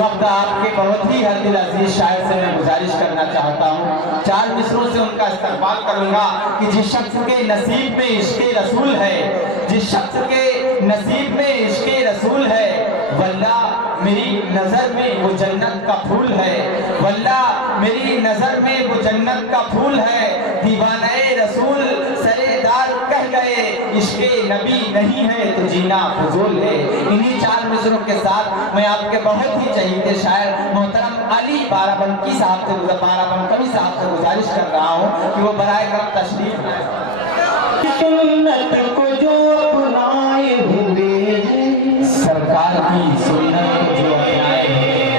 वक्त आपके बहुत ही दिल अजीज शायर से मैं गुजारिश करना चाहता हूँ, 4 मिसरों से उनका इस्तकबाल करूँगा कि जिस शख्स के नसीब में इश्क़े रसूल है, जिस शख्स के नसीब में इश्क़े रसूल है, वल्लाह मेरी नज़र में वो जन्नत का फूल है, वल्लाह मेरी नज़र में वो जन्नत का फूल है। दीवाने रसूल सरेदार कह गए, इश्क़े नबी नहीं है तो जीना फजूल है। इन्हीं 4 मिसरों के साथ मैं आपके बहुत ही चहीते शायर मोहतरम अली बाराबंकी साहब से गुजारिश कर रहा हूँ कि वो बराए करम तशरीफ लाएं। सुन्नत को जो अपनाए हुए, सरकार की सुन्नत को जो अपनाए हुए,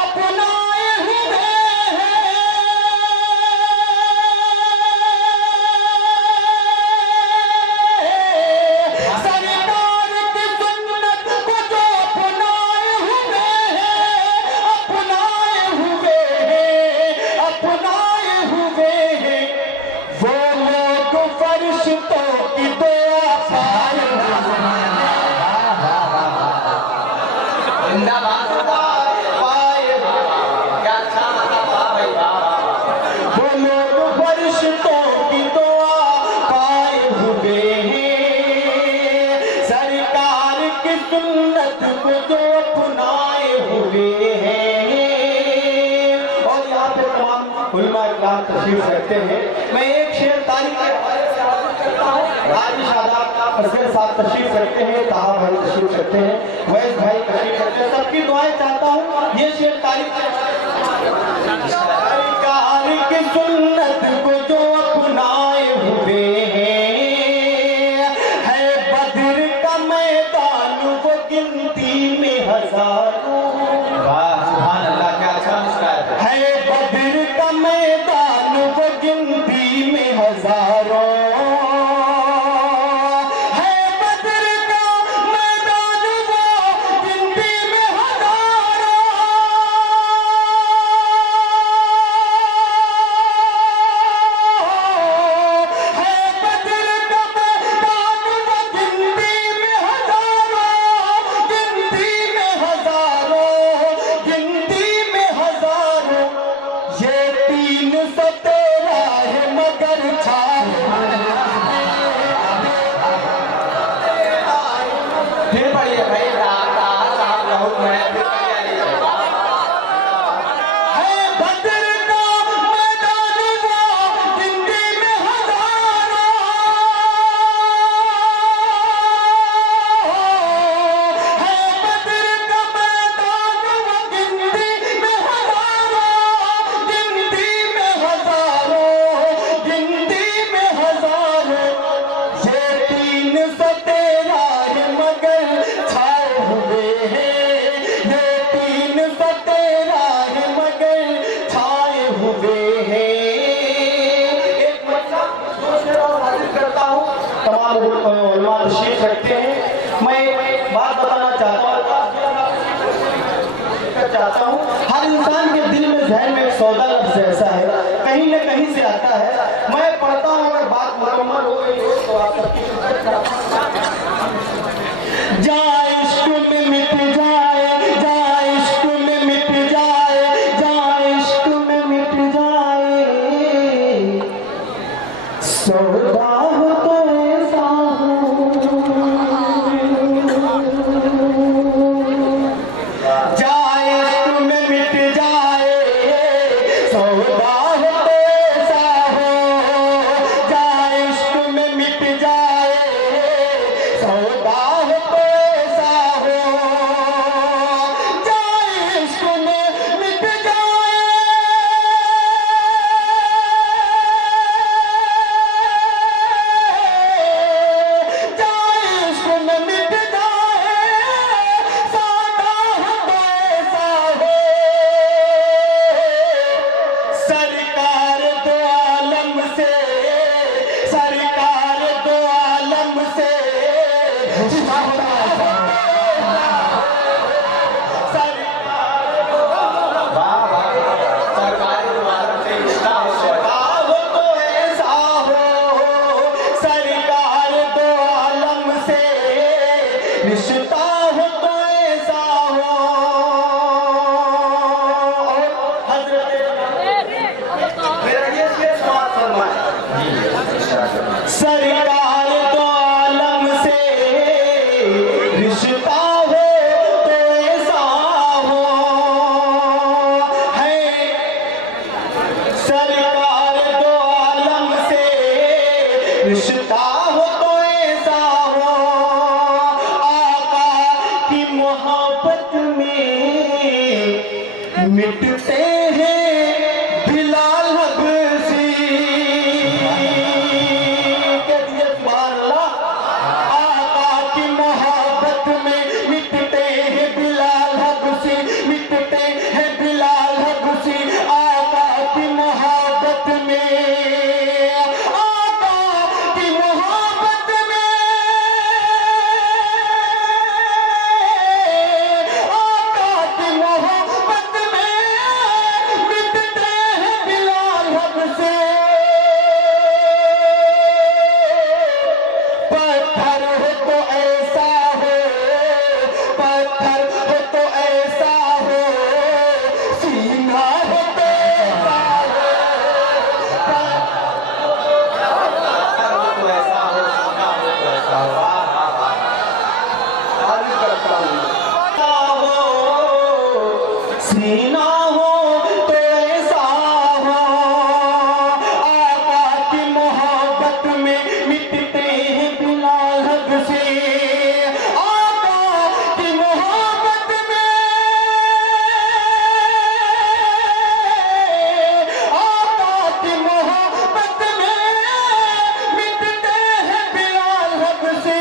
अपनाए हुए सरकार की सुन्नत को जो अपनाए हुए वो लोग फरिश्तों की दुआ पाए। वो लोग फरिश्तों की दुआ पाए हुए हैं, सरकार की सुन्नत को जो अपनाए हुए हैं। और यहाँ पे तमाम उलमा इकराम तशरीफ रखते हैं। मैं एक शेर तारीख के हवाले से अर्ज करता हूँ। आज शादाब फजल साहब तशरीफ रखते हैं, ताहा भाई तशरीफ रखते हैं, वैस भाई तशरीफ रखते हैं, सबकी दुआएं चाहता हूँ। ये शेर तारीख के सरकार की सुन्नत को जो अपनाए हुए हैं, है बद्र का मैदान वो गिनती में हजारों। सुभान अल्लाह, क्या अच्छा मिसरा है बद्र का मैदान वो गिनती में हजारों। है बद्र का मैदान वो गिनती में हजारों। है बद्र का मैदान वो गिनती में हजारों, गिनती में हजारों, गिनती में हजारों। ये 313 है मगर छाए। फिर पढ़िए भाई, साहब का हुक्म है, फिर पढ़िए। है बद्र का मैदान वो गिनती में हजारों। है बद्र का मैदान वो गिनती में हजारों, गिनती में हजारों, गिनती में हजारों। ये 313 है मगर छाए हुए हैं, ये 313 है मगर छाए हुए हैं। एक मसला दूसरे और हाजिर करता हूँ, तमाम उलमा तशरीफ रखते हैं। मैं बात बताना चाहता हूँ। हर इंसान के दिल में, जहन में एक सौदा लफ्ज़ ऐसा है, कहीं न कहीं से आता है। मैं पढ़ता हूँ, अगर बात मुकम्मल हो गई हो तो आप सबकी खिदमत करता हूँ। जा इश्क में मिट जाए, जा इश्क में मिट जाए, जा इश्क में मिट जाए, सौदा हो तो ऐसा हो। जा इश्क में मिट जाए, सौदा हो तो ऐसा हो। जा इश्क में मिट जाए, सीना हो तो ऐसा हो, आका की मोहब्बत में मिटते हैं बिला हद से, आका की मोहब्बत में, आका की मोहब्बत में मिटते हैं बिला हद से।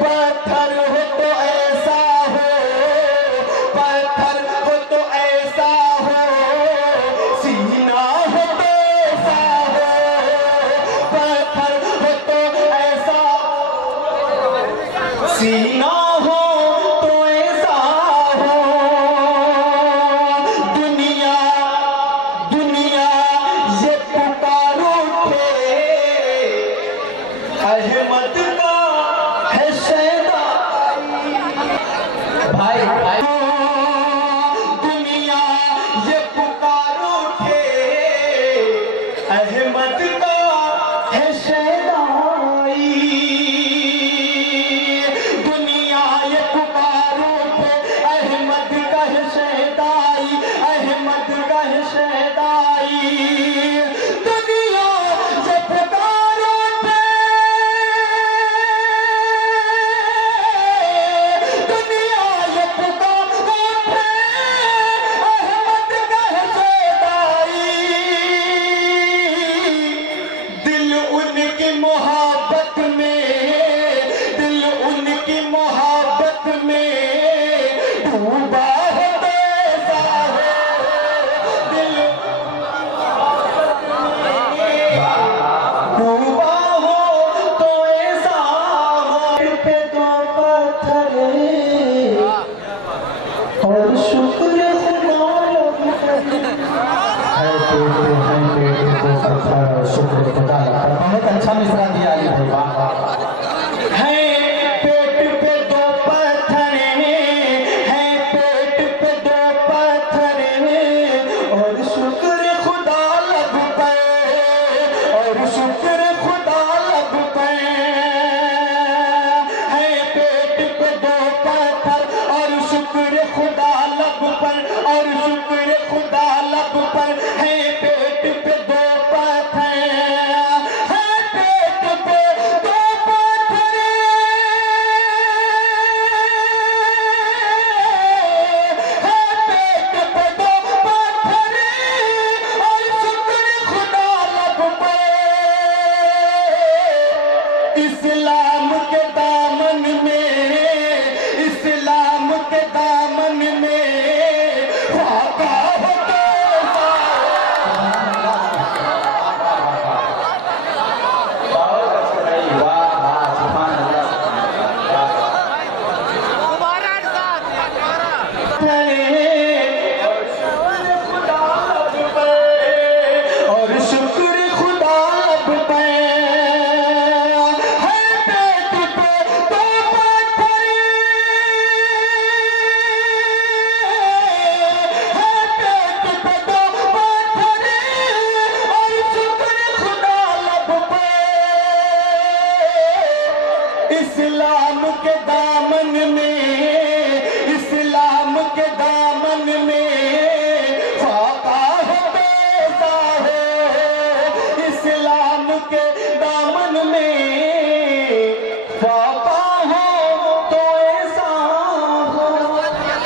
पत्थर हो तो ऐसा हो, पत्थर हो तो ऐसा हो, सीना हो तो ऐसा हो, पत्थर हो तो ऐसा, सीना हो तो ऐसा हो। दुनिया दुनिया ये पुकार उठे, अहमद का है शैदा। भाई भाई दुनिया ये पुकार उठे, अहमद का है शैदाई। दुनिया ये पुकार उठे, अहमद का है शैदाई, अहमद का है शैदाई। दुनिया ये पुकार उठे, दुनिया ये पुकार उठे, अहमद का है शैदाई। दिल उनकी मोहब्बत में, दिल उनकी मोहब्बत में डूबा है तो ऐसा हो, दिल डूबा हो तो ऐसा हो। पे दो पत्थर और शुक्र खुदा शुक्र खुदा का। बहुत अच्छा मिसरा दिया अली भाई, वाह वाह वाह। है पेट पे दो पत्थर है, पेट पे दो पत्थर और शुक्र खुदा लब पे, और शुक्र खुदा लब पे। है पेट पे दो पत्थर और शुक्र खुदा लब पर, और शुक्र खुदा लब पर। है पेट पे दो पत्थर, है पेट पे दो पत्थर, है पेट पे दो पत्थर और शुक्र खुदा लब पे। इस्लाम के दामन में, इस्लाम के दामन में वाक़ा हो तो ऐसा बहुत अच्छा भाई, वाह वाह, सुभान अल्लाह। और शुक्र खुदा लब पे। है पेट पे दो पत्थर, है पेट पे दो पत्थर और शुक्र खुदा लब पे। इस्लाम के